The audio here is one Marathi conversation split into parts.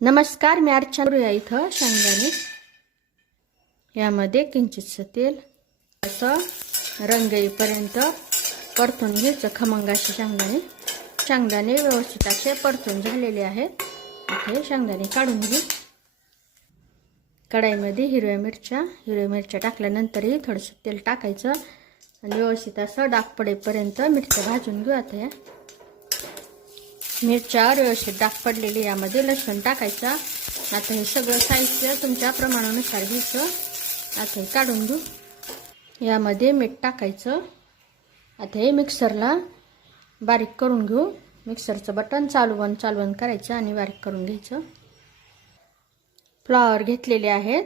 नमस्कार, मी अर्चना करूया इथं शेंगदाणे यामध्ये किंचितसं तेल असं रंग येईपर्यंत परतून घ्यायचं. खमंग असे शेंगदाणे व्यवस्थित असे परतून झालेले आहेत. इथे शेंगदाणे काढून घेऊ. कढईमध्ये हिरव्या मिरच्या टाकल्यानंतरही थोडंसं तेल टाकायचं आणि व्यवस्थित असं डाग पडेपर्यंत मिरच्या भाजून घेऊ. आता मिरच्यावर व्यवस्थित डाग पडलेली यामध्ये लसूण टाकायचा. आता हे सगळं साहित्य तुमच्या प्रमाणानुसार घ्यायचं. आता हे काढून घेऊ. यामध्ये मीठ टाकायचं. आता हे मिक्सरला बारीक करून घेऊ. मिक्सरचं बटन चालू बंद करायचं आणि बारीक करून घ्यायचं. फ्लावर घेतलेले आहेत.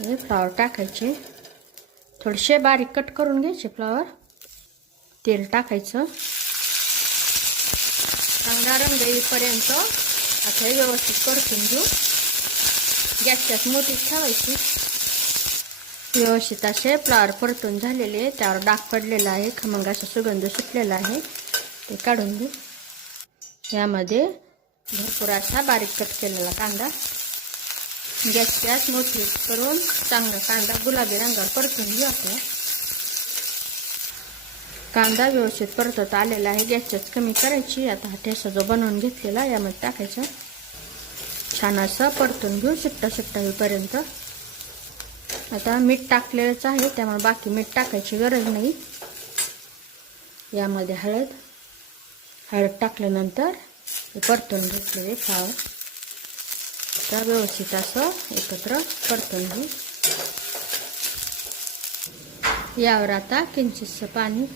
हे फ्लावर टाकायचे. थोडेसे बारीक कट करून घ्यायचे फ्लावर. तेल टाकायचं. चांगला रंग येईपर्यंत आता हे व्यवस्थित परतून घेऊ. गॅसची मोठी ठेवायची. व्यवस्थित असे फ्लावर परतून झालेले, त्यावर डाग पडलेला आहे, खमंग असा सुगंध सुटलेला आहे, ते काढून घेऊ. यामध्ये भरपूर असा बारीक कट केलेला कांदा गॅसची मोठी करून चांगला कांदा गुलाबी रंगावर परतून घेऊ. आपला कांदा व्यवस्थित परतत आलेला आहे. गॅसच कमी करायची. आता हा ठेचा जो बनवून घेतलेला यामध्ये टाकायचा. छान असं परतून घेऊ सुट्टा होईपर्यंत. आता मीठ टाकलेलंच आहे, त्यामुळे बाकी मीठ टाकायची गरज नाही. यामध्ये हळद टाकल्यानंतर हे परतून घेतलेले फ्लावर आता व्यवस्थित असं एकत्र परतून घेऊ. यावर आता किंचितसं पाणी.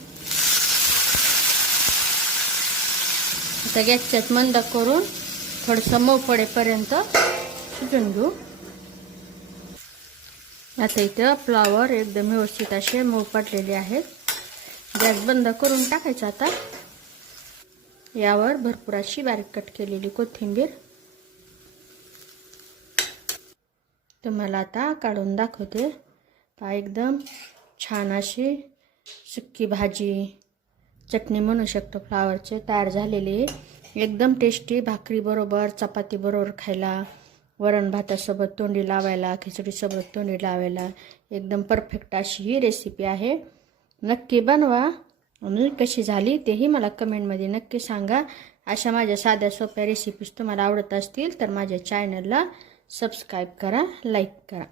आता गॅसच्यात मंद करून थोडंसं मऊ पडेपर्यंत शिजून घेऊ. आता इथं फ्लावर एकदम व्यवस्थित असे मऊ पडलेले आहेत. गॅस बंद करून टाकायचा. आता यावर भरपूर अशी बारीक कट केलेली कोथिंबीर. तुम्हाला आता काढून दाखवते. एकदम छान अशी सुक्की भाजी, चटणी म्हणू शकतो, फ्लावरचे तयार झालेली. एकदम टेस्टी. भाकरी बरोबर, चपाती बरोबर खायला, वरण भातासोबत तोंडी लावायला, खिचडीसोबत तोंडी लावायला एकदम परफेक्ट अशी ही रेसिपी आहे. नक्की बनवा आणि कशी झाली तेही मला कमेंटमध्ये नक्की सांगा. अशा माझ्या साध्या सोप्या रेसिपीज तुम्हाला आवडत असतील तर माझ्या चॅनलला सबस्क्राईब करा, लाईक करा.